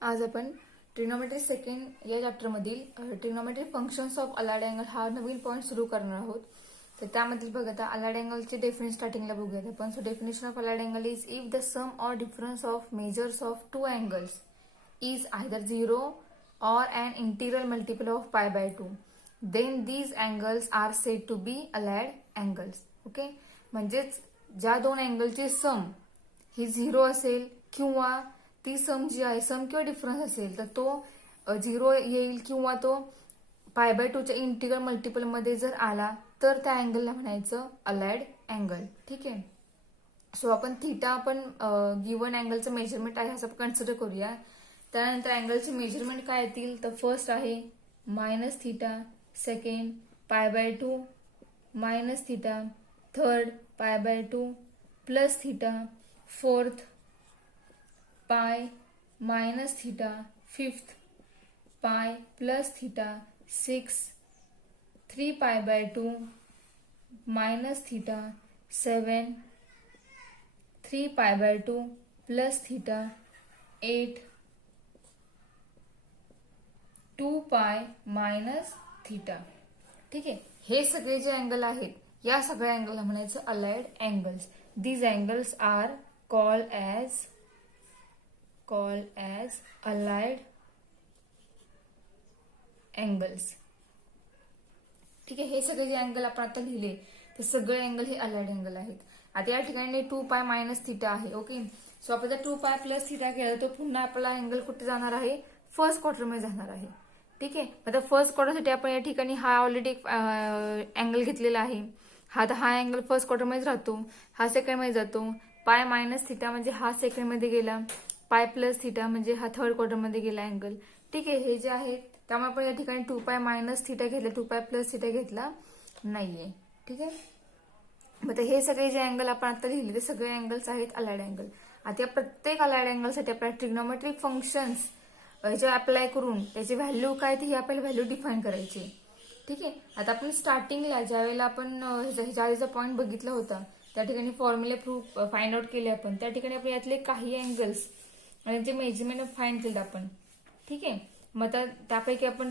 आज आपण trigonometry second या चॅप्टरमधील trigonometry functions of allied angle हा नवीन पॉईंट सुरू करणार आहोत. तर त्यामधील बघा आता अलाइड अँगलची डेफिनेशन स्टार्टिंगला बघूयात आपण. So definition of allied angle is if the sum or difference of measures of two angles is either 0 or an integral multiple of pi by 2, then these angles are said to be allied angles. Okay, म्हणजेच ज्या दोन अँगलचे सम ही 0 असेल किंवा ती सम जी आहे सम किंवा difference असेल तर तो 0 येईल किंवा तो पाय बाय 2 च्या इंटिग्रल मल्टिपल मध्ये जर आला तर त्या अँगलला म्हणायचं अलाइड अँगल. ठीक आहे. सो आपण थीटा आपण गिवन अँगलचं मेजरमेंट आहे असं कन्सिडर करूया. त्यानंतर अँगलचे मेजरमेंट काय येतील तर फर्स्ट आहे मायनस थीटा, सेकंड पाय बाय 2 मायनस थीटा, थर्ड पाय by 2 plus theta, fourth pi minus theta, fifth पाय plus theta, 3 pi by 2 minus theta, 3 pi by 2 plus theta, 2 pi minus theta. ठीक आहे. हे सगळे जे अँगल आहेत या सगळ्या अँगलला म्हणायचं allied angles. These angles are called as allied angles. ठीक आहे. हे सगळे जे अँगल आपण आता लिहिले ते सगळे अँगल हे अलाइड अँगल आहेत. आता या ठिकाणी 2 पाय मायनस थीटा आहे. ओके. सो आपण जर 2 पाय प्लस थीटा केलं तर पुन्हा आपला अँगल कुठे जाणार आहे फर्स्ट क्वार्टरमध्ये जाणार आहे. ठीक आहे. आता फर्स्ट क्वार्टरसाठी आपण या ठिकाणी हा ऑलरेडी एक अँगल घेतलेला आहे. हा अँगल फर्स्ट क्वार्टरमध्येच राहतो, हा सेकंडमध्ये जातो. पाय मायनस थीटा म्हणजे हा सेकंडमध्ये गेला, पाय प्लस थीटा म्हणजे हा थर्ड क्वार्टरमध्ये गेला अँगल. ठीक आहे. हे जे आहेत त्यामुळे आपण या ठिकाणी 2 पाय मायनस थीटा घेतला, 2 पाय प्लस थीटा घेतला नाहीये. ठीक आहे. मग हे सगळे जे अँगल आपण आता लिहिले ते सगळे अँगल्स आहेत अलाइड अँगल. आता या प्रत्येक अलाइड अँगलसाठी आपल्याला ट्रिग्नोमेट्रिक फंक्शन्स जे अप्लाय करून त्याची व्हॅल्यू काय ती आपल्याला व्हॅल्यू डिफाईन करायची. ठीक आहे. आता आपण स्टार्टिंगला ज्या वेळेला आपण ह्याच्या आधीचा पॉईंट बघितला होता त्या ठिकाणी फॉर्म्युले प्रूफ फाइंड आउट केले आपण. त्या ठिकाणी आपण यातले काही अँगल्स आणि त्यांचे मेजरमेंट फाइंड केलं आपण. ठीक आहे. मग त्यापैकी आपण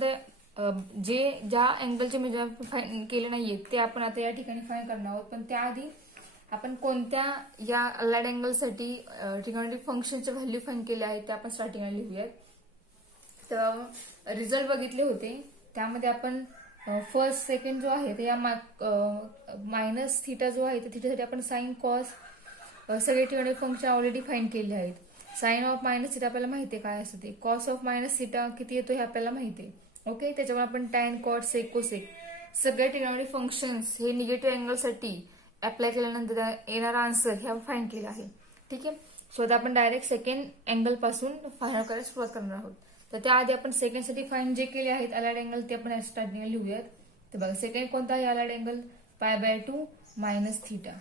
जे ज्या अँगलचे मेजरमेंट फाइंड केले नाहीये ते आपण आता या ठिकाणी फाइंड करणार आहोत. पण त्याआधी आपण कोणत्या या अलाइड अँगलसाठी ट्रिग्नोमेट्रिक फंक्शनचे व्हॅल्यू फाइंड केले आहेत ते आपण स्टार्टिंगला लिहूयात. तर रिझल्ट बघितले होते त्यामध्ये आपण फर्स्ट सेकंड जो आहे ते या मायनस थीटा जो आहे थीटासाठी आपण साइन कॉस सगळे ट्रिग्नोमेट्रिक फंक्शन ऑलरेडी फाइंड केले आहेत. साइन ऑफ मायनस थीटा आपल्याला माहिती आहे काय असतं ते. कॉस ऑफ मायनस थीटा किती येतो हे आपल्याला माहिती आहे. ओके. त्याच्यामुळे आपण टॅन, कॉट, सेक, कोसेक सगळे ट्रिग्नोमेट्रिक फंक्शन्स हे निगेटिव्ह अँगलसाठी अप्लाय केल्यानंतर येणारा आन्सर हे आपण फाइंड केला आहे. ठीक आहे. सो आता आपण डायरेक्ट सेकंड अँगल पासून फाइंड करायला सुरुवात करणार आहोत. तर त्याआधी आपण सेकंडसाठी फाइंड जे केले आहेत अलाइड अँगल ते आपण स्टार्टिंगला लिहूयात. तर बघा सेकंड कोणता आहे allied angle pi by 2 minus theta.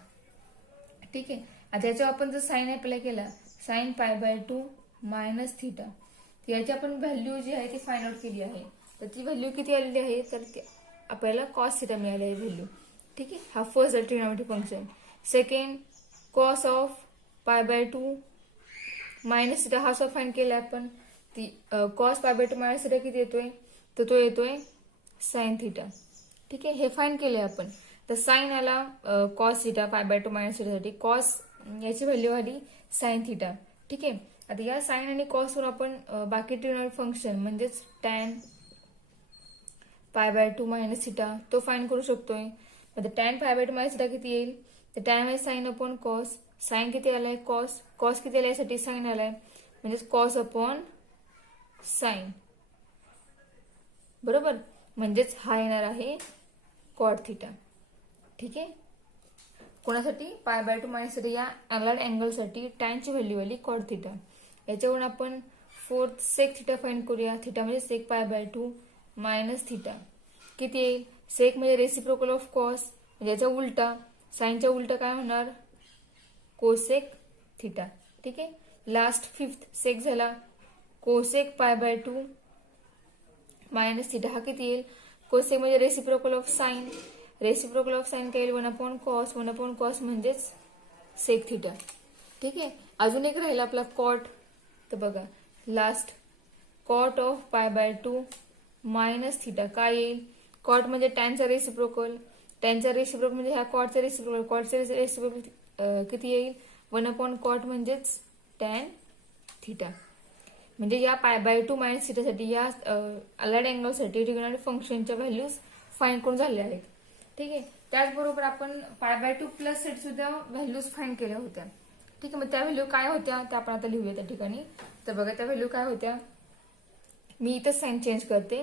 ठीक आहे. आता याच्यावर आपण जर साइन अप्लाय केला sine pi by 2 minus theta याची आपण व्हॅल्यू जी आहे ती फाइंड आउट केली आहे. तर ती व्हॅल्यू किती आलेली आहे तर आपल्याला कॉस थीटा मिळाली आहे व्हॅल्यू. ठीक आहे. हा first trigonometric function. Second cos of pi by 2 minus theta हा सॉल्व फाइंड केला आपण. Cos pi by 2 minus theta किती येतोय तर तो येतोय साइन थीटा. ठीक आहे. हे फाइंड केले आपण. तर साइन आला cos theta pi by 2 minus थीटासाठी, कॉस याची व्हॅल्यू आली साइन थीटा. ठीक आहे. आता या साइन आणि कॉस वर आपण बाकी ट्रिग्नोमेट्रिक फंक्शन म्हणजेच tan pi by 2 minus theta तो फाइंड करू शकतोय. आता tan pi by 2 minus theta किती येईल तर टॅन आहे साइन अपॉन कॉस. साइन किती आलाय कॉस, कॉस किती आलाय यासाठी साइन आलाय म्हणजेच कॉस अपॉन साइन. बरोबर. म्हणजेच हा येणार आहे कॉट थीटा. ठीक आहे. कोणासाठी पाय बाय 2 मायनस थीटा या अलाइड अँगलसाठी टॅनची व्हॅल्यू आली कॉट थीटा. याच्यावरून आपण फोर्थ सेक थीटा फाइंड करूया. थीटा म्हणजे सेक पाय बाय 2 मायनस थीटा किती येईल. सेक म्हणजे रेसिप्रोकल ऑफ कॉस म्हणजे याचा उलटा, साइनच्या उलटा काय होणार कोसेक थीटा. ठीक आहे. लास्ट फिफ्थ सेक झाला cosec pi by 2 minus theta हा किती येईल कोसेक म्हणजे reciprocal of sine. Reciprocal of sine काय येईल 1 अपॉन कॉस. 1 अपॉन कॉस म्हणजेच सेक थीटा. ठीक आहे. अजून एक राहिला आपला कॉट. तर बघा last cot of pi by 2 minus theta. काय येईल? कॉट म्हणजे टॅनचा रेसिप्रोकल, टॅनचा रेसिप्रोकल म्हणजे ह्या कॉटचा रेसिप्रोकल, कॉटचा रेसिप्रोकल किती येईल? 1 कॉट म्हणजेच टॅन थिटा. म्हणजे या पाय बाय 2 मायनस थिटासाठी या अलाइड अँगलसाठी ट्रिग्नोमेट्रिक फंक्शनच्या व्हॅल्यूज फाइंड करून झालेल्या आहेत. ठीक आहे. त्याचबरोबर आपण पाय बाय 2 प्लस साठी सुद्धा व्हॅल्यूज फाइंड केल्या होत्या. ठीक आहे. मग त्या व्हॅल्यू काय होत्या त्या आपण आता लिहूया त्या ठिकाणी. तर बघा त्या व्हॅल्यू काय होत्या. मी इथं साइन चेंज करते.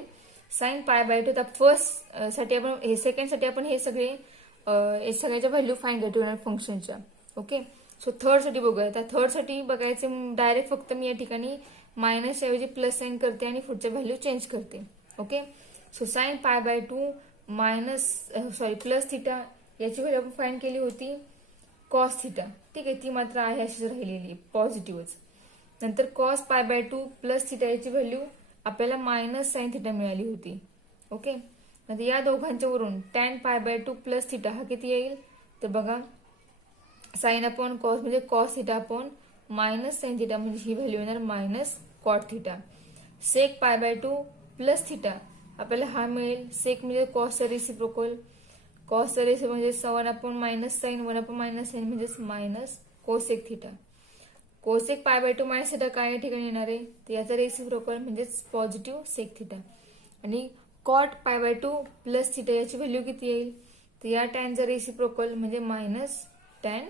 साइन पाय बाय 2 फर्स्ट साठी आपण हे, सेकंड साठी आपण हे सगळ्याच्या व्हॅल्यू फाइंड करू ट्रिग्नोमेट्रिक फंक्शनच्या. ओके. सो थर्ड साठी बघूया. त्या थर्ड साठी बघायचं डायरेक्ट फक्त मी या ठिकाणी मायनस ऐवजी प्लस साइन करते आणि पुढच्या व्हॅल्यू चेंज करते. Okay. So sine pi by 2 plus theta याची व्हॅल्यू आपण फाइंड केली होती कॉस थिटा. ठीक आहे. ती मात्र आहे अशीच राहिलेली पॉझिटिव्हच. नंतर cos pi by 2 plus theta याची व्हॅल्यू आपल्याला मायनस साइन थिटा मिळाली होती. ओके. नंतर या दोघांच्या वरून tan pi by 2 plus theta हा किती येईल? तर बघा साइन अपॉन कॉस म्हणजे cos theta upon minus sine theta म्हणजे ही व्हॅल्यू येणार minus cot theta. Sec pi by 2 plus theta आपल्याला हा मिळेल. सेक म्हणजे कॉसचा रेसिप्रोकल, कॉसचा रेसिप्रोकल म्हणजे 1 upon minus sine, 1 upon minus sine म्हणजेच minus cosec theta. Cosec pi by 2 minus theta काय या ठिकाणी येणार आहे? तर याचा रेसिप्रोकल म्हणजेच पॉझिटिव्ह सेक थिटा. आणि cot pi by 2 plus theta याची व्हॅल्यू किती येईल? तर या टॅनचा रेसिप्रोकल म्हणजे मायनस टॅन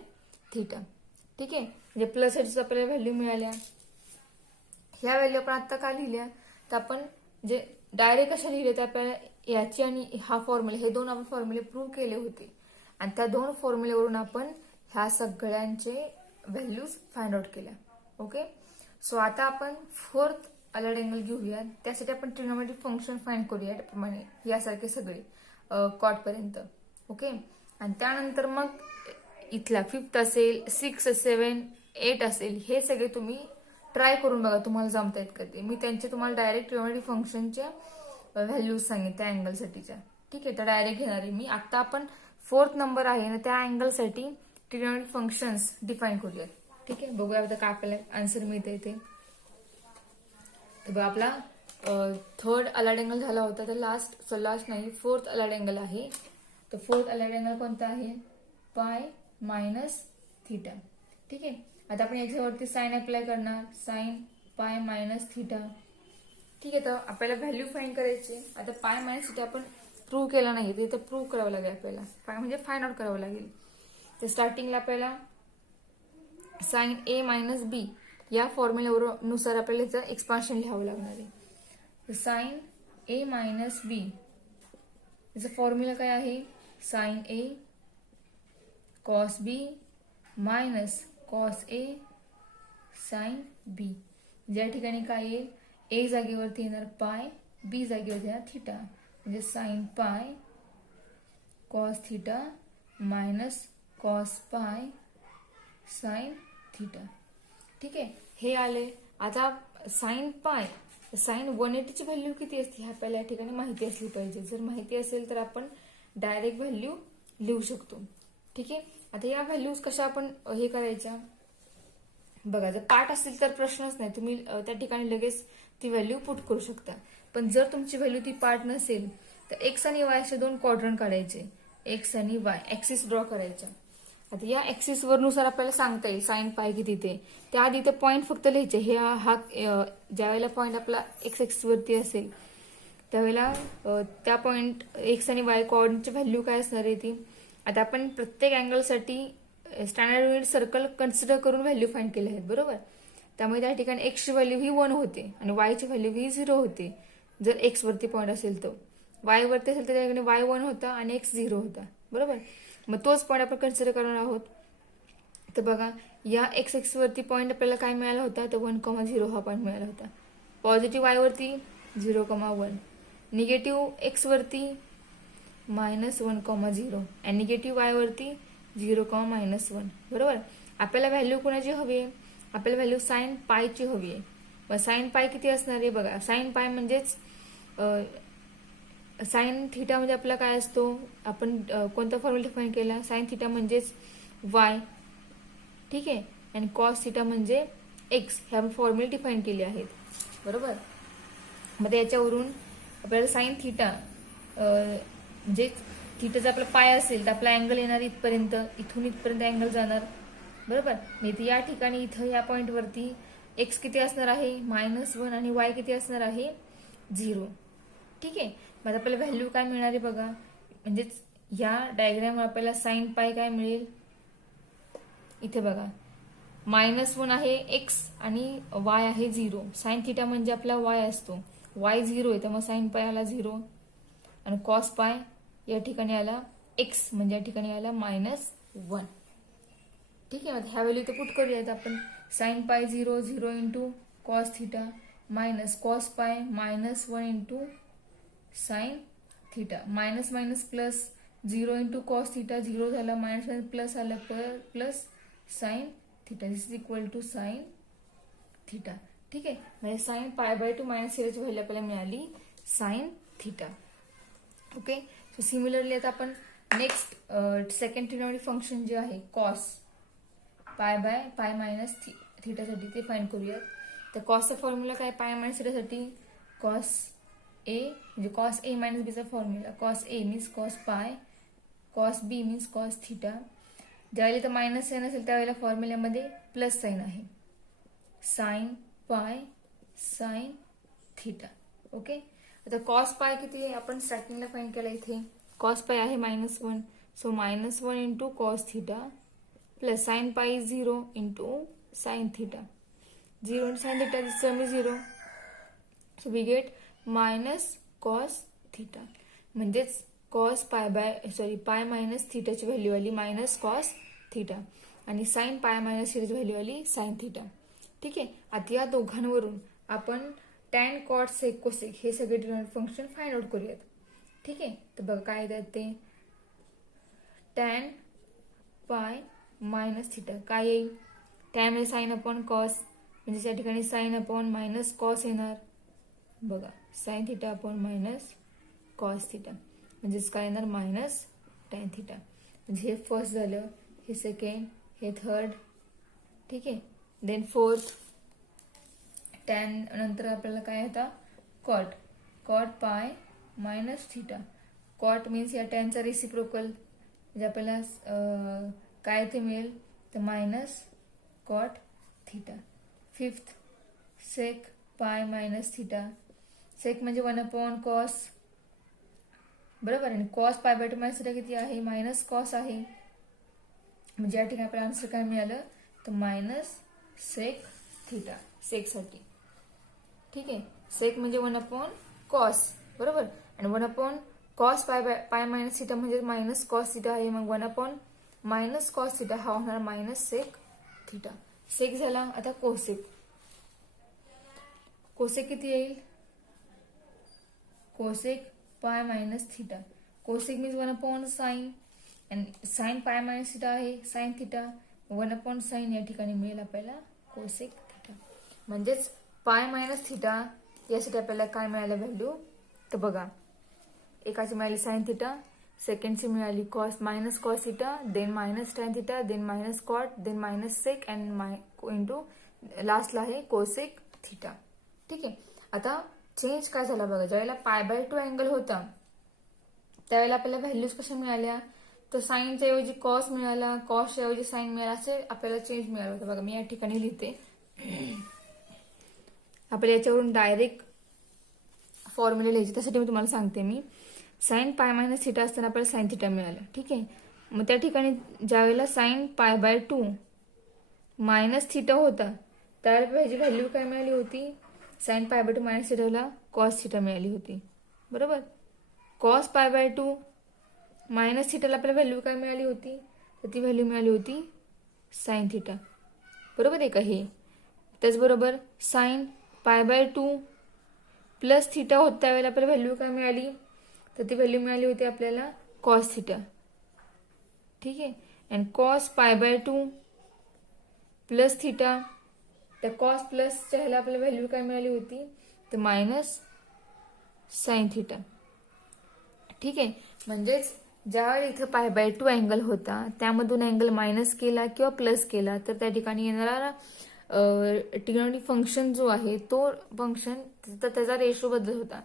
थिटा. ठीक आहे. म्हणजे प्लस साठी आपल्याला व्हॅल्यू मिळाल्या. ह्या व्हॅल्यू आपण आता का लिहिल्या? तर आपण जे डायरेक्ट कशा लिहिले तर आपल्याला याची आणि हा फॉर्म्युला हे दोन आपण फॉर्म्युले प्रूव्ह केले होते आणि त्या दोन फॉर्म्युलेवरून आपण ह्या सगळ्यांचे व्हॅल्यूज फाइंड आउट केल्या. ओके. सो आता आपण फोर्थ अलाइड अँगल घेऊया. त्यासाठी आपण ट्रिग्नोमेट्रिक फंक्शन फाइंड करूया त्याप्रमाणे यासारखे सगळे कॉट पर्यंत. ओके. आणि त्यानंतर मग इथला 5th असेल, 6, 7, 8 असेल हे सगळे तुम्ही ट्राय करून बघा तुम्हाला जमतायत का ते. मी त्यांचे तुम्हाला डायरेक्ट ट्रिग्नोमेट्रिक फंक्शनच्या व्हॅल्यूज सांगितल्या अँगलसाठीच्या. ठीक आहे. तर डायरेक्ट घेणार आहे मी. आता आपण 4th नंबर आहे ना त्या अँगलसाठी ट्रिग्नोमेट्रिक फंक्शन्स डिफाईन करूयात. ठीक आहे. बघूया आता काय आपल्याला आन्सर मिळते ते. तर बघा आपला थर्ड अलाइड अँगल झाला होता. तर लास्ट नाही 4th अलाइड अँगल आहे. तर 4th अलाइड अँगल कोणता आहे? पाय मायनस थिटा. ठीक आहे. आता आपण याच्यावरती साइन अप्लाय करणार. Sine pi minus theta. ठीक आहे. तर आपल्याला व्हॅल्यू फाइंड करायची. आता पाय मायनस थिटा आपण प्रूव्ह केला नाही तर इथं प्रूव्ह करावं लागेल आपल्याला. म्हणजे फाइंड आउट करावं लागेल. तर स्टार्टिंगला आपल्याला साइन ए मायनस बी या फॉर्म्युल्यानुसार आपल्याला याचं एक्सपान्शन लिहावं लागणार आहे. तर साइन ए मायनस बी याचा फॉर्म्युला काय आहे? Sign A cos B minus cos A sine B. ज्या ठिकाणी काय येईल? ए जागेवरती येणार पाय, बी जागेवरती येणार थिटा. म्हणजे साइन पाय कॉस थिटा मायनस कॉस पाय साइन थिटा. ठीक आहे. हे आले. आता साइन पाय साइन 180 ची व्हॅल्यू किती असते हे आपल्याला या ठिकाणी माहिती असली पाहिजे. जर माहिती असेल तर आपण डायरेक्ट व्हॅल्यू लिहू शकतो. ठीक आहे. आता या व्हॅल्यूज कशा आपण हे करायच्या बघा. जर पार्ट असतील तर प्रश्नच नाही, तुम्ही त्या ठिकाणी लगेच ती व्हॅल्यू पुट करू शकता. पण जर तुमची व्हॅल्यू ती पार्ट नसेल तर एक्स आणि वाय असे दोन क्वाड्रंट काढायचे. एक्स आणि वाय ऍक्सिस ड्रॉ करायचा. आता या ऍक्सिस वर नुसार आपल्याला सांगता येईल साइन पाय किती ते. त्याआधी ते पॉईंट फक्त लिहायचे. हे हा ज्या वेळेला पॉईंट आपला एक्स ऍक्सिस वरती असेल त्यावेळेला त्या पॉईंट एक्स आणि वाय कोऑर्डिनेटची व्हॅल्यू काय असणार आहे ती. आता आपण प्रत्येक अँगलसाठी स्टँडर्ड युनिट सर्कल कन्सिडर करून व्हॅल्यू फाइंड केले आहेत बरोबर. त्यामुळे त्या ठिकाणी एक्सची व्हॅल्यू ही 1 होते आणि वायची व्हॅल्यू ही 0 होते जर एक्स वरती पॉईंट असेल तर. वाय वरती असेल तर त्या ठिकाणी वाय 1 होता आणि एक्स 0 होता बरोबर. मग तोच पॉईंट आपण कन्सिडर करणार आहोत. तर बघा या एक्स एक्स वरती पॉईंट आपल्याला काय मिळाला होता? तर 1,0 हा पॉईंट मिळाला होता. पॉझिटिव्ह वाय वरती 0,1, निगेटिव्ह एक्स वरती -1,0 आणि निगेटिव्ह वाय वरती 0,-1 बरोबर. आपल्याला व्हॅल्यू कोणाची हवी आहे? आपल्याला व्हॅल्यू साइन पायची हवी आहे. मग साइन पाय किती असणार आहे बघा. साइन पाय म्हणजेच साइन थिटा म्हणजे आपला काय असतो? आपण कोणता फॉर्म्युला डिफाईन केला? साइन थिटा म्हणजेच वाय. ठीक आहे. आणि कॉस थिटा म्हणजे एक्स. हे आपण फॉर्म्युले डिफाईन केले आहेत बरोबर. मग याच्यावरून आपल्याला साइन थिटा म्हणजे थिटाचा आपला पाय असेल तर आपला अँगल येणार इथपर्यंत, इथून इथपर्यंत अँगल जाणार, बरोबर. मी या ठिकाणी इथं या पॉईंटवरती एक्स किती असणार आहे -1 आणि वाय किती असणार आहे 0. ठीक आहे. मग आपल्याला व्हॅल्यू काय मिळणार आहे बघा, म्हणजेच या डायग्राम आपल्याला साइन पाय काय मिळेल, इथे बघा -1 आहे एक्स आणि वाय आहे 0. साइन थिटा म्हणजे आपला वाय असतो, वाय 0 आहे तर मग साइन पाय आला 0 आणि कॉस पाय या ठिकाणी आला एक्स म्हणजे या ठिकाणी आला -1. ठीक आहे. ह्या व्हॅल्यू इथे पुट करूयात आपण. Sign pi 0 0 into cos theta minus cos pi -1 into sine theta, minus minus plus 0 into cos theta 0 झाला, मायनस प्लस आला plus sine theta, this is equal to sine theta. ठीक आहे. म्हणजे साइन π/2 मायनस थिटाची value आपल्याला मिळाली sine theta. Okay. So similarly आता आपण नेक्स्ट सेकंड ट्रिग्नॉमेट्रिक फंक्शन जे आहे कॉस π मायनस थिटासाठी ते फाइंड करूयात. तर कॉसचा फॉर्म्युला काय, पाय मायनस थिटासाठी कॉस ए म्हणजे कॉस ए मायनस बीचा formula, cos A means cos pi, cos B means cos theta. ज्यावेळेला तर मायनस साईन असेल त्यावेळेला फॉर्म्युल्यामध्ये प्लस साईन आहे, साइन पाय साइन थिटा. ओके. आता कॉस पाय किती आहे आपण स्टार्टिंगला फाइंड केला, इथे कॉस पाय आहे -1, so -1 into cos theta plus sine pi 0 into sine theta, 0 into sine theta this sum is 0, so we get minus cos theta. म्हणजेच कॉस पाय मायनस थिटाची व्हॅल्यू आली मायनस कॉस थिटा आणि sine pi minus थिटाची value आली sine theta. ठीक आहे. आता या दोघांवरून आपण टॅन कॉट सेक कोसेक हे सगळे ट्रिग्नॉमेट्रिक फंक्शन फाइंड आउट करूयात. ठीक आहे. तर बघा काय येतात ते, टॅन पाय मायनस थिटा काय येईल, टॅन म्हणजे साइन अपॉन कॉस, म्हणजे त्या ठिकाणी साइन अपॉन मायनस कॉस येणार, बघा sine theta upon minus cos theta म्हणजेच काय येणार मायनस टॅन थिटा. म्हणजे हे फर्स्ट झालं, हे सेकंड, हे थर्ड. ठीक आहे. देन फोर्थ टॅन नंतर आपल्याला काय होता cot, cot pi minus theta, cot means या टॅनचा रेसिप्रोकल म्हणजे आपल्याला काय ते मिळेल तर minus cot theta. Fifth sec pi minus theta, सेक म्हणजे 1 कॉस, बरोबर. आणि कॉस π/2 मायनस थिटा किती आहे मायनस कॉस आहे, म्हणजे या ठिकाणी आपल्याला आन्सर काय मिळालं तर मायनस सेक थिटा सेकसाठी. ठीक आहे. सेक म्हणजे 1 कॉस, बरोबर. आणि 1 कॉस पाय मायनस थिटा म्हणजे मायनस कॉस थिटा आहे, मग 1 मायनस कॉस थिटा हा होणार मायनस सेक थिटा. सेक झाला. आता कोसेक, कोसेक किती येईल, cosec pi minus theta, cosec means 1 sine आणि साइन पाय मायनस थिटा आहे साइन थिटा, 1 साइन या ठिकाणी मिळेल आपल्याला कोसेक थिटा. म्हणजेच पाय मायनस थिटा यासाठी आपल्याला काय मिळालं व्हॅल्यू तर बघा, एकाची मिळाली साइन थिटा, सेकंडची मिळाली cos minus cos theta, then minus tan theta, then minus cot, then minus sec and into लास्टला आहे कोसेक थिटा. ठीक आहे. आता चेंज काय झाला बघा, ज्यावेळेला π/2 अँगल होता त्यावेळेला आपल्याला व्हॅल्यूज कशा मिळाल्या तर साईनच्या ऐवजी कॉस मिळाला, कॉसच्या ऐवजी साईन मिळाला, असे आपल्याला चेंज मिळाला होता. बघा मी या ठिकाणी लिहिते, आपल्याला याच्यावरून डायरेक्ट फॉर्म्युला लिहायचे, त्यासाठी मी तुम्हाला सांगते. मी साइन पाय मायनस थिटा असताना आपल्याला साइन थिटा मिळाला. ठीक आहे. मग त्या ठिकाणी ज्यावेळेला साइन π/2 मायनस थिटा होता त्यावेळेला ह्याची व्हॅल्यू काय मिळाली होती, साइन π/2 मायनस थिटाला कॉस थिटा मिळाली होती, बरोबर. कॉस π/2 मायनस थिटाला आपल्याला व्हॅल्यू काय मिळाली होती तर ती व्हॅल्यू मिळाली होती साइन थिटा, बरोबर आहे का. हे त्याचबरोबर साइन π/2 प्लस थिटा होत त्यावेळेला आपल्याला व्हॅल्यू काय मिळाली तर ती व्हॅल्यू मिळाली होती आपल्याला कॉस थिटा. ठीक आहे. अँड कॉस π/2 प्लस थिटा, त्या कॉस प्लसच्या ह्याला आपल्याला व्हॅल्यू काय मिळाली होती तर मायनस साइन थिटा. ठीक आहे. म्हणजेच ज्यावेळी इथं π/2 अँगल होता त्यामधून अँगल मायनस केला किंवा प्लस केला तर त्या ठिकाणी येणारा ट्रिग्नॉमेट्रिक फंक्शन जो आहे तो फंक्शन त्याचा रेशो बदलत होता.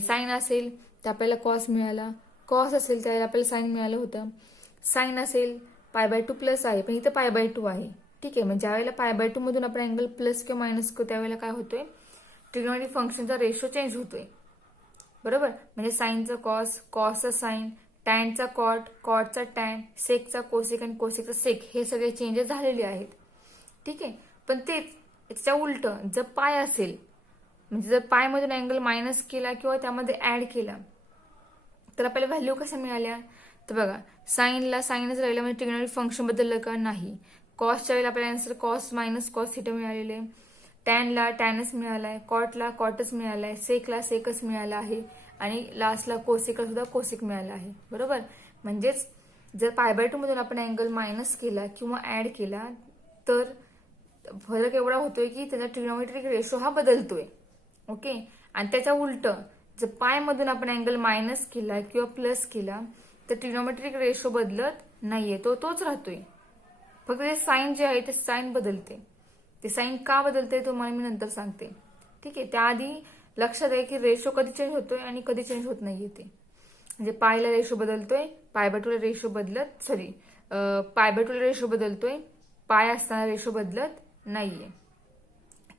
साईन असेल तर आपल्याला कॉस मिळाला, कॉस असेल त्यावेळेला आपल्याला साईन मिळालं होतं, साईन असेल π/2 प्लस आहे पण इथं π/2 आहे. ठीक आहे, म्हणजे ज्यावेळेला π/2 मधून आपण अँगल प्लस किंवा मायनस करू त्यावेळेला काय होतोय, ट्रिग्नॉमेट्रिक फंक्शनचा रेशो चेंज होतोय. बरोबर, म्हणजे साईनचा कॉस, कॉसचा साईन, टॅनचा कॉट, कॉटचा टॅन, सेकचा कोसेक आणि कोसेकचा सेक हे सगळे चेंजेस झालेले आहेत. ठीक आहे, पण तेच त्याच्या उलट जर पाय असेल, म्हणजे जर पाय मधून अँगल मायनस केला किंवा त्यामध्ये ऍड केला तर आपल्याला व्हॅल्यू कशा मिळाल्या, तर बघा साईनला साईनच राहिला म्हणजे ट्रिग्नॉमेट्रिक फंक्शन बदललं का नाही. कॉसच्या वेळेला आपल्याला answer cos minus cos theta मिळालेले, टॅनला टॅनच मिळालाय, कॉटला कॉटच मिळालाय, सेकला सेकच मिळाला आहे आणि लास्टला कोसेकला सुद्धा कोसेक मिळाला आहे. बरोबर, म्हणजेच जर π/2 मधून आपण अँगल मायनस केला किंवा ऍड केला तर फरक एवढा होतोय की त्याचा ट्रिग्नॉमेट्रिक रेशो हा बदलतोय. ओके, आणि त्याच्या उलट जर पाय मधून आपण अँगल मायनस केला किंवा प्लस केला तर ट्रिग्नॉमेट्रिक रेशो बदलत नाहीये, तो तोच राहतोय. फक्त ते साईन जे आहे ते साईन बदलते. ते साईन का बदलते तुम्हाला मी नंतर सांगते. ठीक आहे, त्याआधी लक्षात आहे की रेशो कधी चेंज होतोय आणि कधी चेंज होत नाहीये ते. म्हणजे पायला रेशो बदलतोय, π/2 ला रेशो बदलत π/2 ला रेशो बदलतोय, पाय असताना रेशो बदलत नाहीये.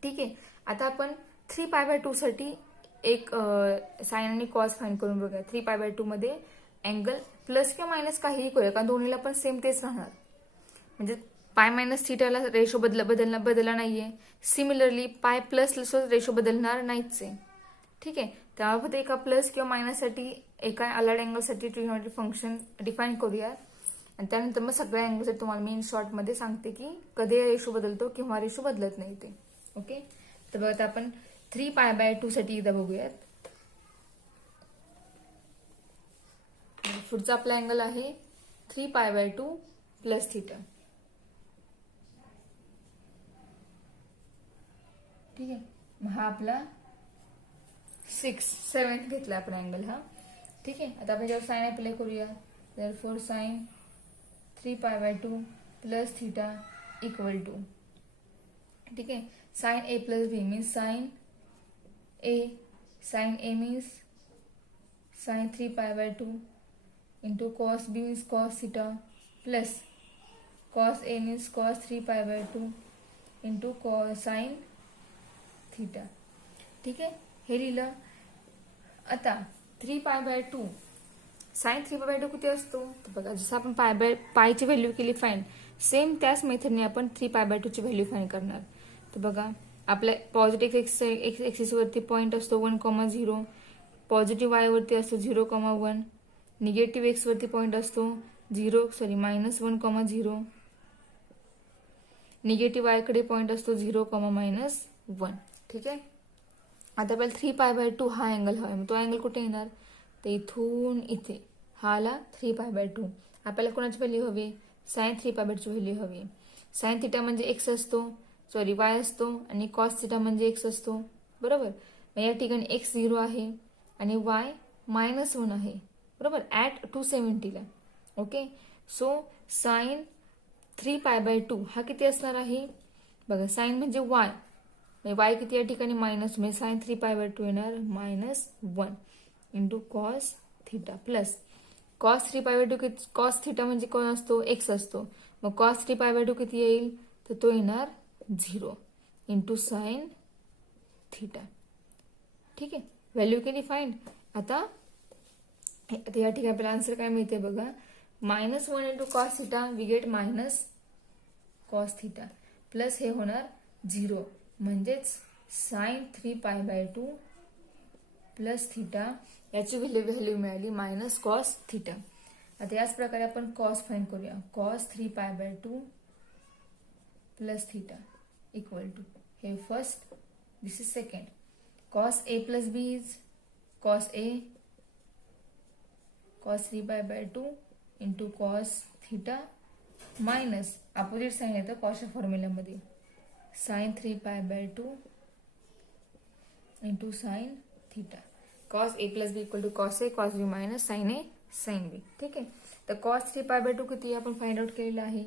ठीक आहे, आता आपण 3π/2 साठी एक साइन आणि कॉस फाइंड करून बघूया. 3π/2 मध्ये अँगल प्लस किंवा मायनस काहीही करूया कारण दोन्हीला पण सेम तेच राहणार. म्हणजे पाय मायनस थिटाला रेशो बदलला नाहीये. सिमिलरली पाय प्लस रेशो बदलणार नाहीच आहे. ठीक आहे, त्यामुळे फक्त एका प्लस किंवा मायनस साठी एका अलाइड अँगलसाठी ट्रिग्नॉमेट्रिक फंक्शन डिफाईन करूया आणि त्यानंतर मग सगळ्या अँगलसाठी तुम्हाला मी इन शॉर्ट मध्ये सांगते की कधी रेशो बदलतो किंवा रेशो बदलत नाही ते. ओके, तर बघा आपण 3π/2 साठी एकदा बघूयात. पुढचा आपला अँगल आहे 3π/2 प्लस थिटा. ठीक आहे, मग हा आपला 7 घेतला आपण अँगल हा. ठीक आहे, आता आपण जेव्हा साइन अप्लाय करूया therefore sine 3π/2 plus theta equal to, ठीक आहे, sine a plus b means sine a, sine a means sine 3π/2 into cos b means cos theta plus cos a means cos 3π/2 into sine theta. ठीक आहे, हे लिहिलं. आता 3π/2 sign 3π/2 किती असतो तर बघा जसं आपण पायची व्हॅल्यू केली फाइंड, सेम त्याच मेथडने आपण 3π/2 ची व्हॅल्यू फाइंड करणार. तर बघा आपल्या पॉझिटिव्ह एक्सिस वरती पॉईंट असतो 1,0, पॉझिटिव्ह वाय वरती असतो 0,1, निगेटिव्ह एक्स वरती पॉईंट असतो -1,0, निगेटिव्ह वाय कडे पॉईंट असतो 0,-1. ठीक आहे, आता आपल्याला 3π/2 हा अँगल हवा. तो अँगल कुठे येणार तर इथून इथे हा आला 3π/2. आपल्याला कोणाची व्हॅल्यू हवी, साइन 3π/2 ची व्हॅल्यू हवी. साइन थिटा म्हणजे एक्स असतो, वाय असतो आणि कॉस थिटा म्हणजे एक्स असतो. बरोबर, मग या ठिकाणी एक्स 0 आहे आणि वाय -1 आहे. बरोबर, ऍट 270 ला. ओके, सो साइन 3π/2 हा किती असणार आहे बघा, साइन म्हणजे वाय, वाय किती या ठिकाणी मायनस, म्हणजे साइन 3π/2 येणार -1 into cos theta plus cos 3π/2 cos theta म्हणजे कोण असतो, एक्स असतो. मग कॉस 3π/2 किती येईल तर तो येणार 0 इंटू साइन थिटा. ठीक आहे, व्हॅल्यू केली फाइंड. आता या ठिकाणी आपल्याला आन्सर काय मिळते बघा, -1 into cos theta we get minus cos theta plus हे होणार 0 म्हणजेच साइन 3π/2 प्लस थिटा याची व्हॅल्यू मिळाली मायनस कॉस थिटा. आता याच प्रकारे आपण कॉस फाइंड करूया. Cos 3π/2 plus theta equal to, हे first, this is second. Cos a plus b is cos a, cos 3π/2 into cos theta minus opposite sine येतं कॉसच्या फॉर्म्युलामध्ये, sine 3π/2 into sine theta. Cos a plus b equal to cos a, cos b minus sine a, sine b. ठीक आहे, तर cos 3π/2 किती आपण find out केलेला आहे,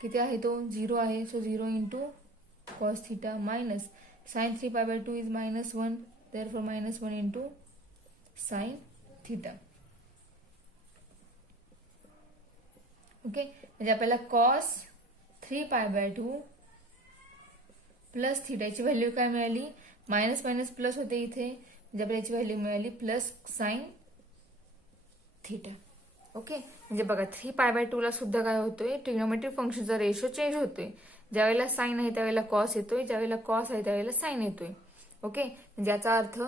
किती आहे तो 0 आहे. So 0 into cos theta minus sin 3 pi by 2 is -1, therefore -1 into sin theta. Okay, म्हणजे आपल्याला cos 3 pi by 2 प्लस थिटाची व्हॅल्यू काय मिळाली, मायनस मायनस प्लस होते इथे, म्हणजे आपल्याला याची व्हॅल्यू मिळाली प्लस साइन थिटा. ओके, म्हणजे बघा 3 पाय बाय 2 ला सुद्धा काय होतोय, ट्रिग्नोमेट्रिक फंक्शनचा रेशो चेंज होतोय. ज्यावेळेला साइन आहे त्यावेळेला कॉस येतोय, ज्यावेळेला कॉस आहे त्यावेळेला साइन येतोय. ओके, म्हणजे याचा अर्थ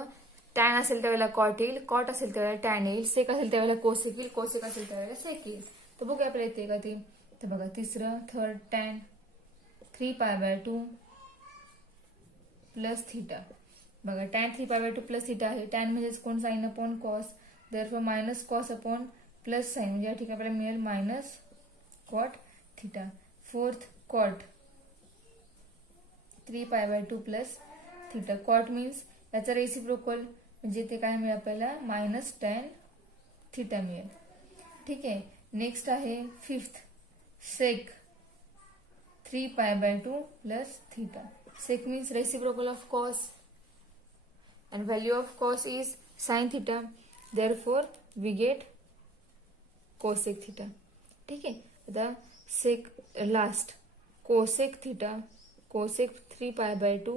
टॅन असेल त्यावेळेला कॉट येईल, कॉट असेल त्यावेळेला टॅन येईल, सेक असेल त्यावेळेला कोसेक येईल, कोसेक असेल त्यावेळेला सेक येईल. तर बघूया आपल्याला येते का ते. तर बघा तिसरं third tan 3 pi by 2 plus theta. बघा tan 3 pi by 2 plus theta आहे, टॅन म्हणजेच कोण sine upon cos, therefore minus cos upon plus sine, म्हणजे या ठिकाणी आपल्याला मिळेल minus cot theta. Fourth cot 3 pi by 2 plus theta. Cot means याचा रेसिप्रोकल, म्हणजे ते काय मिळेल आपल्याला मायनस टॅन थिटा मिळेल. ठीक आहे, नेक्स्ट आहे fifth sec 3 pi by 2 plus theta. Sec means reciprocal of cos and value of cos is sin theta, therefore we get cosec theta. ठीक आहे, आता sec last cosec theta, cosec 3 pi by 2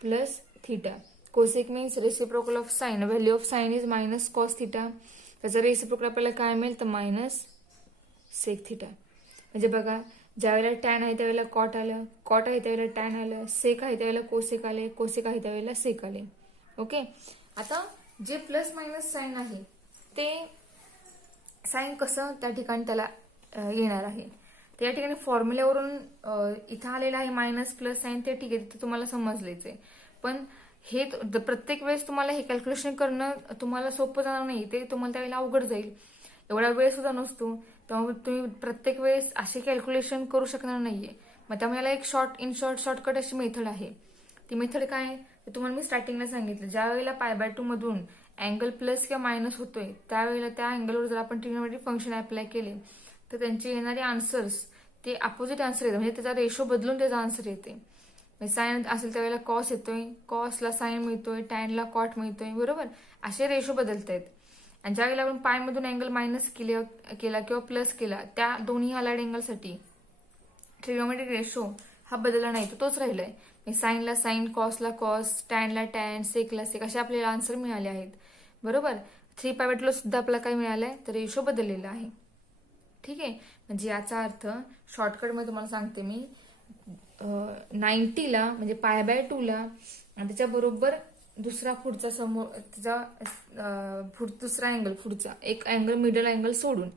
plus theta. Cosec means reciprocal of sin, value of sin is minus cos theta, त्याचा reciprocal आपल्याला काय मिळेल तर minus sec theta. म्हणजे बघा ज्यावेळेला टॅन आहे त्यावेळेला कॉट आलं, कॉट आहे त्यावेळेला टॅन आलं, सेक आहे त्यावेळेला कोसेक आले, कोसेक आहे त्यावेळेला सेक आले. ओके, आता जे प्लस मायनस साइन आहे ते साइन कसं त्या ठिकाणी त्याला येणार आहे, त्या ठिकाणी फॉर्म्युल्यावरून इथं आलेलं आहे मायनस प्लस साइन, ते ठीक आहे, ते तुम्हाला समजलेच आहे. पण हे प्रत्येक वेळेस तुम्हाला हे कॅल्क्युलेशन करणं तुम्हाला सोपं जाणार नाही, ते तुम्हाला त्यावेळेला अवघड जाईल. एवढा वेळ सुद्धा नसतो, त्यामुळे तुम्ही प्रत्येक वेळेस असे कॅल्क्युलेशन करू शकणार नाहीये. मग त्यामुळे याला एक शॉर्टकट अशी मेथड आहे. ती मेथड काय आहे ते तुम्हाला मी स्टार्टिंगला सांगितलं. ज्या वेळेला पाय बाय 2 मधून अँगल प्लस किंवा मायनस होतोय त्यावेळेला त्या अँगलवर जर आपण ट्रिग्नोमेट्रिक फंक्शन अप्लाय केले तर त्यांचे येणारे आन्सर्स ते अपोजिट आन्सर येतात, म्हणजे त्याचा रेशो बदलून त्याचा आन्सर येते. साइन असेल त्यावेळेला कॉस येतोय, कॉसला साइन मिळतोय, टॅनला कॉट मिळतोय, बरोबर, असे रेशो बदलत आहेत. आणि ज्यावेळेला आपण पाय मधून अँगल मायनस केला किंवा प्लस केला त्या दोन्ही अलाइड अँगलसाठी ट्रिग्नोमेट्रिक रेशो हा बदलला नाही, तर तोच राहिलाय. साइनला साइन, कॉसला कॉस, टॅनला टॅन, सेकला सेक असे आपल्याला आन्सर मिळाले आहेत, बरोबर. 3 पाय बाय 2 सुद्धा आपल्याला काय मिळालंय तर रेशो बदललेला आहे. ठीक आहे, म्हणजे याचा अर्थ शॉर्टकटमध्ये तुम्हाला सांगते मी, 90ला म्हणजे पाय बाय 2ला आणि त्याच्याबरोबर दुसरा पुढचा समोर त्याचा दुसरा अँगल पुढचा एक अँगल मिडल अँगल सोडून,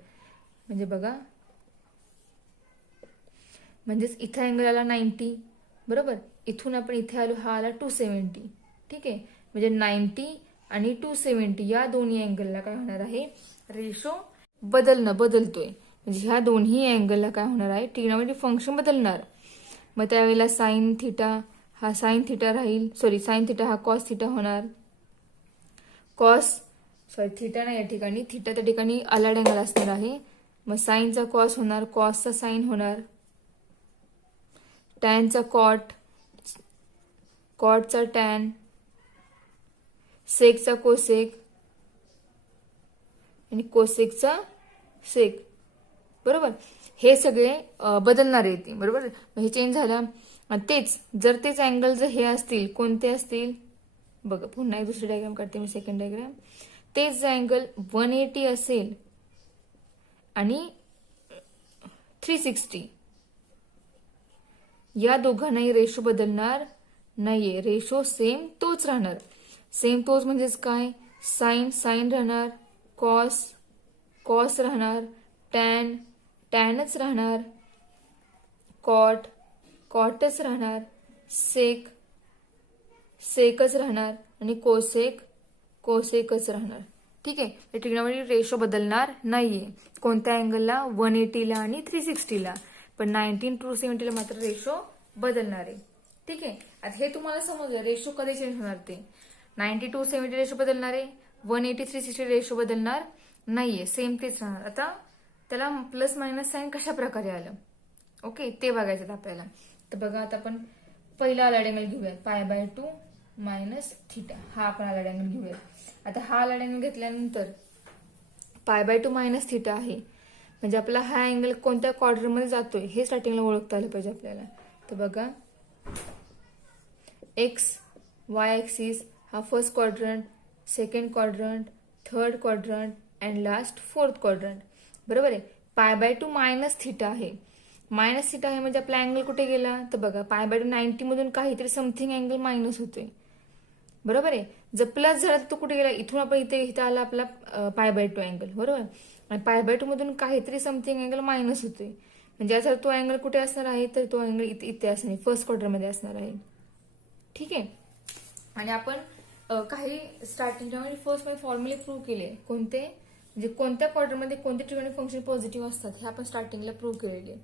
म्हणजे बघा म्हणजेच इथे अँगल आला 90, बरोबर, इथून आपण इथे आलो हा आला 270. ठीक आहे, म्हणजे 90 आणि 270 या दोन्ही अँगलला काय होणार आहे रेशो बदलतोय, म्हणजे ह्या दोन्ही अँगलला काय होणार आहे ट्रिग्नोमेट्रिक फंक्शन बदलणार. मग त्यावेळेला साइन थिटा हा साइन थिटा राहील, साइन थिटा हा कॉस थिटा होणार, थिटा नाही या ठिकाणी, थिटा त्या ठिकाणी अलाइड अँगल असणार आहे. मग साइनचा कॉस होणार, कॉसचा साइन होणार, टॅनचा कॉट, कॉटचा टॅन, सेकचा कोसेक आणि कोसेकचा सेक, बरोबर. हे सगळे बदलणार येते, बरोबर. हे चेंज झालं. तेच जर तेच अँगल जर हे असतील, कोणते असतील बघा, पुन्हा एक दुसरी डायग्राम काढते मी, सेकंड डायग्राम. तेच जर अँगल 180 असेल आणि 360, या दोघांनाही रेशो बदलणार नाहीये, रेशो सेम तोच राहणार. सेम तोच म्हणजेच काय, साइन राहणार, कॉस राहणार, टॅनच राहणार, कॉटच राहणार, सेकच राहणार आणि कोसेकच राहणार. ठीक आहे, ट्रिग्नोमेट्रिक रेशो बदलणार नाहीये कोणत्या अँगलला, 180ला आणि 360ला, पण 19 to 270ला मात्र रेशो बदलणार आहे. ठीक आहे, आता हे तुम्हाला समजलं रेशो कधी चेंज होणार ते. 90 to 270 रेशो बदलणार आहे, 180 360 रेशो बदलणार नाहीये, सेम तेच राहणार. आता त्याला प्लस मायनस साइन कशा प्रकारे आलं, ओके, ते बघायचं आपल्याला. तर बघा आता आपण पहिला अलाइड अँगल घेऊयात, π/2 मायनस थिटा. हा आपण अलाइड अँगल घेऊयात. आता हा अलाइड अँगल घेतल्यानंतर π/2 मायनस थिटा आहे, म्हणजे आपला हा अँगल कोणत्या क्वाड्रंटमध्ये जातोय हे स्टार्टिंगला ओळखता आलं पाहिजे आपल्याला. तर बघा एक्स वाय ॲक्सिस हा first quadrant, second quadrant, third quadrant and last fourth quadrant. बरोबर आहे. π/2 मायनस थिटा आहे. मायनस थिटा आहे म्हणजे आपला अँगल कुठे गेला, तर बघा π/2 90 मधून काहीतरी समथिंग अँगल मायनस होतोय. बरोबर आहे. जर प्लस झाला तर तो कुठे गेला, इथून आपण इथे आला आपला π/2 अँगल. बरोबर. आणि π/2 मधून काहीतरी समथिंग अँगल मायनस होतोय, म्हणजे जर तो अँगल कुठे असणार आहे, तर तो अँगल इथे असणार आहे, फर्स्ट क्वार्टरमध्ये असणार आहे. ठीक आहे. आणि आपण काही स्टार्टिंगच्या म्हणजे फर्स्ट मध्ये फॉर्म्युले प्रूव्ह केले. कोणते, म्हणजे कोणत्या क्वार्टरमध्ये कोणते ट्रिगोनोमेट्रिक फंक्शन पॉझिटिव्ह असतात हे आपण स्टार्टिंगला प्रूव्ह केलेले.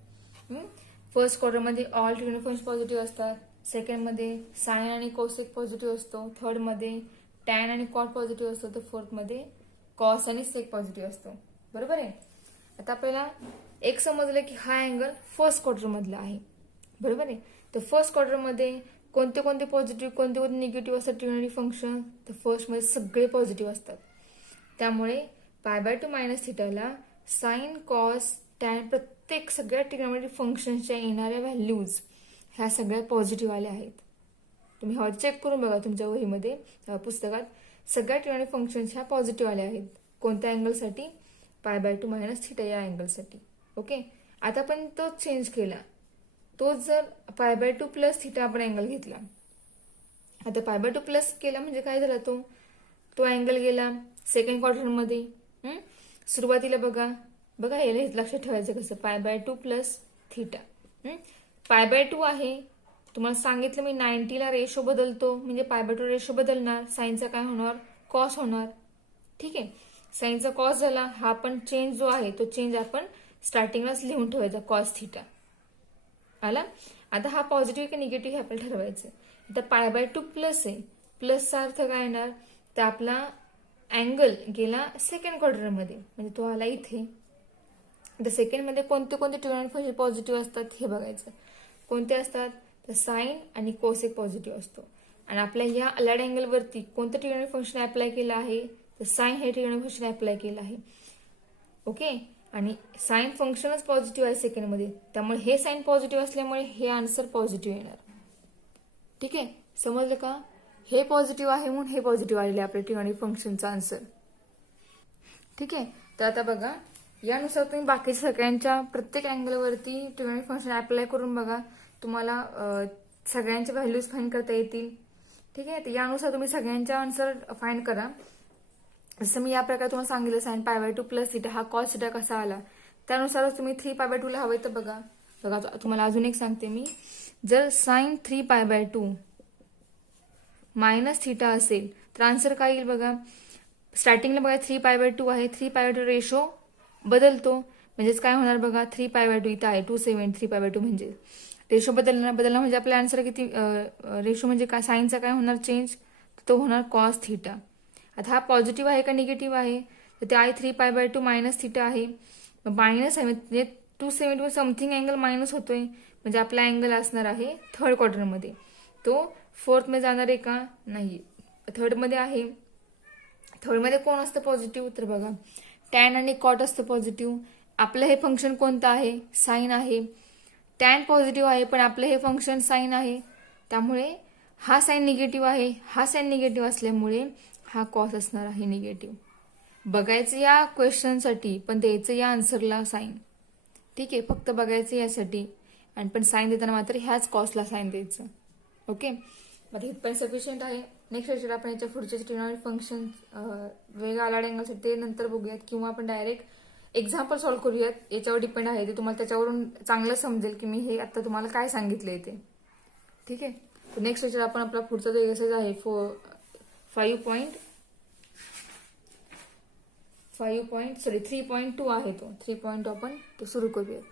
फर्स्ट क्वार्टरमध्ये ऑल ट्रिगोनोमेट्रिक फंक्शन पॉझिटिव्ह असतात, सेकंड मध्ये साइन आणि कोसेक पॉझिटिव्ह असतो, थर्ड मध्ये टॅन आणि कॉट पॉझिटिव्ह असतो, तर फोर्थ मध्ये कॉस आणि सेक पॉझिटिव्ह असतो. बरोबर आहे. आता आपल्याला एक समजलं की हा अँगल फर्स्ट क्वार्टर मधला आहे. बरोबर आहे. तर फर्स्ट क्वार्टरमध्ये कोणते कोणते पॉझिटिव्ह कोणते कोणते निगेटिव्ह असतात ट्रिगोनोमेट्रिक फंक्शन, तर फर्स्ट मध्ये सगळे पॉझिटिव्ह असतात. त्यामुळे π/2 मायनस थिटाला साइन कॉस टॅन प्रत्येक सगळ्या ट्रिगोनोमेट्रिक फंक्शनच्या येणाऱ्या व्हॅल्यूज ह्या सगळ्या पॉझिटिव्ह आल्या आहेत. तुम्ही हा चेक करून बघा तुमच्या वहीमध्ये पुस्तकात, सगळ्या ट्रिगोनोमेट्रिक फंक्शन्स ह्या पॉझिटिव्ह आल्या आहेत. कोणत्या अँगलसाठी, π/2 मायनस थिटा या अँगलसाठी. ओके. आता आपण तोच चेंज केला, तोच जर π/2 प्लस थिटा आपण अँगल घेतला. आता π/2 प्लस केला म्हणजे काय झाला, तो अँगल गेला सेकंड क्वार्टरमध्ये. सुरुवातीला बघा याला लक्षात ठेवायचं कसं, π/2 प्लस थिटा. π/2 आहे, तुम्हाला सांगितलं मी 90ला रेशो बदलतो, म्हणजे π/2 रेशो बदलणार, साईनचा काय होणार, कॉस होणार. ठीक आहे. साईनचा कॉस झाला, हा पण चेंज जो आहे तो चेंज आपण स्टार्टिंगलाच लिहून ठेवायचा, कॉस थिटा आला. आता हा पॉझिटिव्ह की निगेटिव्ह हे आपल्याला ठरवायचं. आता π/2 प्लस आहे, प्लसचा अर्थ काय येणार, तर आपला अँगल गेला सेकंड क्वार्टरमध्ये, म्हणजे तो आला इथे. तर सेकंड मध्ये कोणते कोणते ट्रिगोनोमेट्रिक फंक्शन पॉझिटिव्ह असतात हे बघायचं. कोणते असतात, तर साइन आणि कोसेक पॉझिटिव्ह असतो. आणि आपल्या या अलाइड अँगल वरती कोणतं ट्रिगोनोमेट्रिक फंक्शन अप्लाय केलं आहे, तर साइन हे ट्रिगोनोमेट्रिक फंक्शन अप्लाय केलं आहे. ओके. आणि साइन फंक्शनच पॉझिटिव्ह आहे सेकंड मध्ये, त्यामुळे हे साइन पॉझिटिव्ह असल्यामुळे हे आन्सर पॉझिटिव्ह येणार. ठीक आहे. समजलं का, हे पॉझिटिव्ह आहे म्हणून हे पॉझिटिव्ह आलेले आपल्या ट्रिगोनोमेट्रिक फंक्शनचा आन्सर. ठीक आहे. तर आता बघा यानुसार तुम्ही बाकीच्या सगळ्यांच्या प्रत्येक अँगलवरती ट्रिगोनोमेट्रिक फंक्शन अप्लाय करून बघा, तुम्हाला सगळ्यांच्या व्हॅल्यूज फाइंड करता येतील. ठीक आहे. तर यानुसार तुम्ही सगळ्यांच्या आन्सर फाइंड करा. जसं मी या प्रकारे तुम्हाला सांगितलं, साइन π/2 प्लस थिटा हा कॉस थिटा कसा आला, त्यानुसारच तुम्ही 3π/2 ला हवंय तर बघा. तुम्हाला अजून एक सांगते मी, जर साइन 3π/2 मायनस थिटा असेल तर आन्सर काय येईल बघा. स्टार्टिंगला बघा 3π/2 आहे, 3π/2 रेशो बदलतो, म्हणजेच काय होणार बघा, 3π/2 इथं आहे 270, 3π/2 म्हणजे रेशो बदलणार म्हणजे आपला आन्सर किती, रेशो म्हणजे काय, साईनचा काय होणार चेंज, तो होणार कॉस थिटा. आता हा पॉझिटिव्ह आहे का निगेटिव्ह आहे, तर ते आहे 3π/2 मायनस थिटा आहे, मायनस आहे म्हणजे 270 समथिंग अँगल मायनस होतोय, म्हणजे आपला अँगल असणार आहे थर्ड क्वार्टरमध्ये. तो फोर्थ मध्ये जाणार आहे का, नाही, थर्ड मध्ये आहे. थर्ड मध्ये कोण असतं पॉझिटिव्ह, तर बघा टॅन आणि कॉट असतं पॉझिटिव्ह. आपलं हे फंक्शन कोणतं आहे, साइन आहे. टॅन पॉझिटिव्ह आहे पण आपलं हे फंक्शन साइन आहे, त्यामुळे हा साइन निगेटिव्ह आहे, हा साइन निगेटिव्ह असल्यामुळे हा कॉस असणार आहे निगेटिव्ह. बघायचं या क्वेश्चनसाठी पण द्यायचं या आन्सरला साइन. ठीक आहे. फक्त बघायचं यासाठी, आणि पण साइन देताना मात्र ह्याच कॉसला साइन द्यायचं. ओके. मग इथपर्यंत सफिशियंट आहे. नेक्स्ट लेक्चर आपण याच्या पुढचे ट्रिगोनोमेट्रिक फंक्शन वेगळ्या अलाइड अँगलसाठी ते नंतर बघूयात, किंवा आपण डायरेक्ट एक्झाम्पल सॉल्व्ह करूयात. याच्यावर डिपेंड आहे ते, तुम्हाला त्याच्यावरून चांगलं समजेल की मी हे आता तुम्हाला काय सांगितलंय ते. ठीक आहे. तर नेक्स्ट लेक्चर आपण आपला पुढचा जो एक्सरसाइज आहे 3.2 आहे तो 3.2 आपण तो सुरू करूयात.